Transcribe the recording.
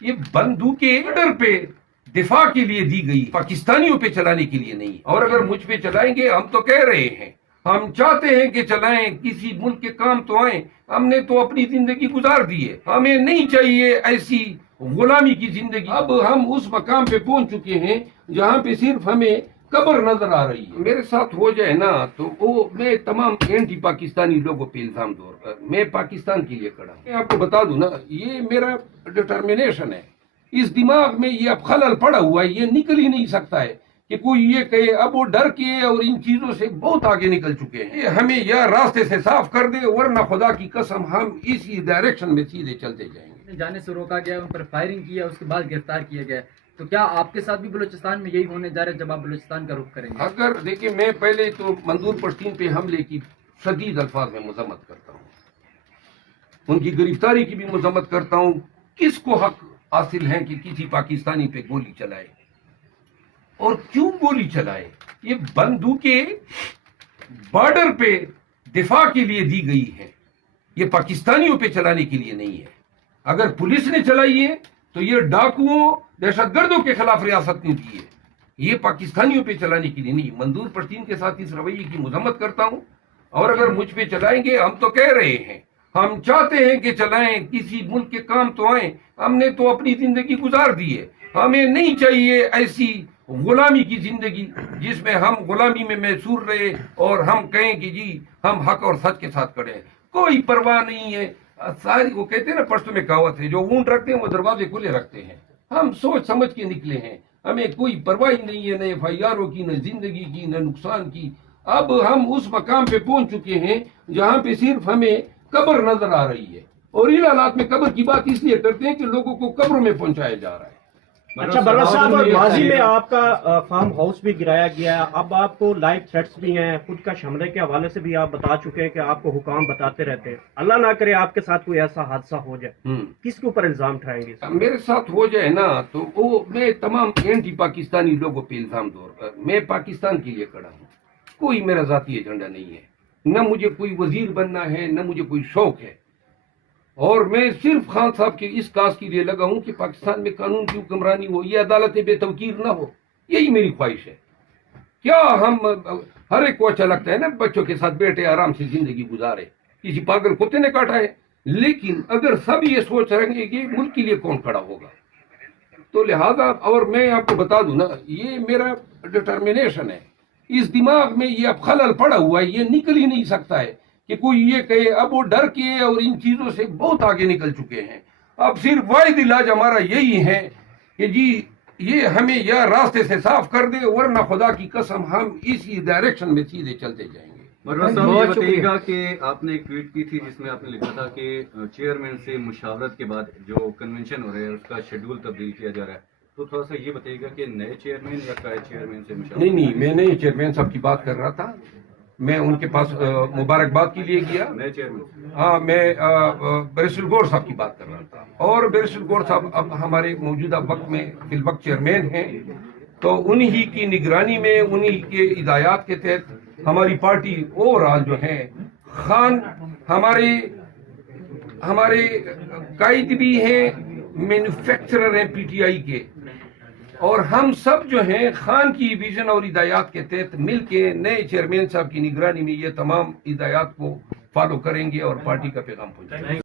یہ بندوقیں بارڈر پہ دفاع کے لیے دی گئی، پاکستانیوں پہ چلانے کے لیے نہیں، اور اگر مجھ پہ چلائیں گے، ہم تو کہہ رہے ہیں ہم چاہتے ہیں کہ چلائیں، کسی ملک کے کام تو آئیں، ہم نے تو اپنی زندگی گزار دی ہے، ہمیں نہیں چاہیے ایسی غلامی کی زندگی۔ اب ہم اس مقام پہ پہنچ چکے ہیں جہاں پہ صرف ہمیں قبر نظر آ رہی ہے۔ میرے ساتھ ہو جائے نا تو وہ میں تمام اینٹی پاکستانی لوگوں پہ الزام دور کر، میں پاکستان کے لیے کھڑا ہوں۔ میں آپ کو بتا دوں نا، یہ میرا ڈٹرمنیشن ہے، اس دماغ میں یہ اب خلل پڑا ہوا ہے، یہ نکل ہی نہیں سکتا ہے کہ کوئی یہ کہے۔ اب وہ ڈر کے اور ان چیزوں سے بہت آگے نکل چکے ہیں، ہمیں یہ راستے سے صاف کر دے، ورنہ خدا کی قسم ہم اسی ڈائریکشن میں سیدھے چلتے جائیں گے۔ جانے سے روکا گیا، ان پر فائرنگ کیا، اس کے بعد گرفتار کیا گیا، تو کیا آپ کے ساتھ بھی بلوچستان میں یہی ہونے جا رہا ہے جب آپ بلوچستان کا رخ کریں گے؟ اگر دیکھیں، میں پہلے تو منظور پشتین پہ حملے کی شدید الفاظ میں مذمت کرتا ہوں، ان کی گرفتاری کی بھی مذمت کرتا ہوں۔ کس کو حق حاصل ہے کہ کسی پاکستانی پہ گولی چلائے، اور کیوں گولی چلائے؟ یہ بندوقیں بارڈر پہ دفاع کے لیے دی گئی ہیں، یہ پاکستانیوں پہ چلانے کے لیے نہیں ہے۔ اگر پولیس نے چلائی ہے تو یہ ڈاکوؤں، دہشت گردوں کے خلاف ریاست نے کی ہے، یہ پاکستانیوں پہ چلانے کے لیے نہیں۔ منظور پشتین کے ساتھ اس رویے کی مذمت کرتا ہوں، اور اگر مجھ پہ چلائیں گے، ہم تو کہہ رہے ہیں ہم چاہتے ہیں کہ چلائیں، کسی ملک کے کام تو آئیں، ہم نے تو اپنی زندگی گزار دی ہے، ہمیں نہیں چاہیے ایسی غلامی کی زندگی جس میں ہم غلامی میں محصور رہے اور ہم کہیں کہ جی ہم حق اور سچ کے ساتھ کھڑے ہیں۔ کوئی پرواہ نہیں ہے، ساری وہ کہتے ہیں نا، پشتو میں کہاوت ہے، جو اونٹ رکھتے ہیں وہ دروازے کھلے رکھتے ہیں۔ ہم سوچ سمجھ کے نکلے ہیں، ہمیں کوئی پرواہ نہیں ہے، نہ ایف آئی آروں کی، نہ زندگی کی، نہ نقصان کی۔ اب ہم اس مقام پہ پہنچ چکے ہیں جہاں پہ صرف ہمیں قبر نظر آ رہی ہے، اور ان حالات میں قبر کی بات اس لیے کرتے ہیں کہ لوگوں کو قبروں میں پہنچایا جا رہا ہے۔ اچھا برا صاحب، ماضی میں آپ کا فارم ہاؤس بھی گرایا گیا ہے، اب آپ کو لائف تھریٹس بھی ہیں، خود کا حملے کے حوالے سے بھی آپ بتا چکے ہیں کہ آپ کو حکام بتاتے رہتے ہیں، اللہ نہ کرے آپ کے ساتھ کوئی ایسا حادثہ ہو جائے، کس کے اوپر الزام اٹھائیں گے؟ میرے ساتھ ہو جائے نا تو وہ میں تمام اینٹی پاکستانی لوگوں پہ الزام دور کر، میں پاکستان کے لیے کھڑا ہوں، کوئی میرا ذاتی ایجنڈا نہیں ہے، نہ مجھے کوئی وزیر بننا ہے، نہ مجھے کوئی شوق ہے، اور میں صرف خان صاحب کے اس کاز کے لیے لگا ہوں کہ پاکستان میں قانون کی حکمرانی ہو، یہ عدالت بے توقیر نہ ہو، یہی میری خواہش ہے۔ کیا ہم ہر ایک کو اچھا لگتا ہے نا بچوں کے ساتھ بیٹھے آرام سے زندگی گزارے، کسی پاگل کتے نے کاٹا ہے، لیکن اگر سب یہ سوچ رہیں گے کہ ملک کے لیے کون کھڑا ہوگا، تو لہذا، اور میں آپ کو بتا دوں نا، یہ میرا ڈٹرمنیشن ہے، اس دماغ میں یہ اب خلل پڑا ہوا ہے، یہ نکل ہی نہیں سکتا ہے کہ کوئی یہ کہے۔ اب وہ ڈر کے اور ان چیزوں سے بہت آگے نکل چکے ہیں، اب صرف واحد علاج ہمارا یہی ہے کہ جی یہ ہمیں یہ راستے سے صاف کر دے، ورنہ خدا کی قسم ہم اسی ڈائریکشن میں سیدھے چلتے جائیں گے۔ مروان صاحب، یہ بتائیے گا کہ آپ نے ایک ٹویٹ کی تھی جس میں آپ نے لکھا تھا کہ چیئرمین سے مشاورت کے بعد جو کنونشن ہو رہا ہے اس کا شیڈول تبدیل کیا جا رہا ہے، تو تھوڑا سا یہ بتائیے گا کہ نئے چیئرمین یا قائد چیئرمین سے مشاورت؟ نہیں، میں نئے چیئرمین صاحب کی بات کر رہا تھا، میں ان کے پاس مبارکباد کے لیے گیا۔ نئے چیئرمین؟ ہاں، میں بیرسٹر گور صاحب کی بات کر رہا تھا، اور بیرسٹر گور صاحب اب ہمارے موجودہ وقت میں فی الوقت چیئرمین ہیں، تو انہی کی نگرانی میں، انہی کے ہدایات کے تحت ہماری پارٹی اوور آل جو ہے، خان ہمارے قائد بھی ہیں، مینوفیکچرر ہیں پی ٹی آئی کے، اور ہم سب جو ہیں خان کی ویژن اور ہدایات کے تحت مل کے نئے چیئرمین صاحب کی نگرانی میں یہ تمام ہدایات کو فالو کریں گے اور پارٹی کا پیغام پہنچائیں گے۔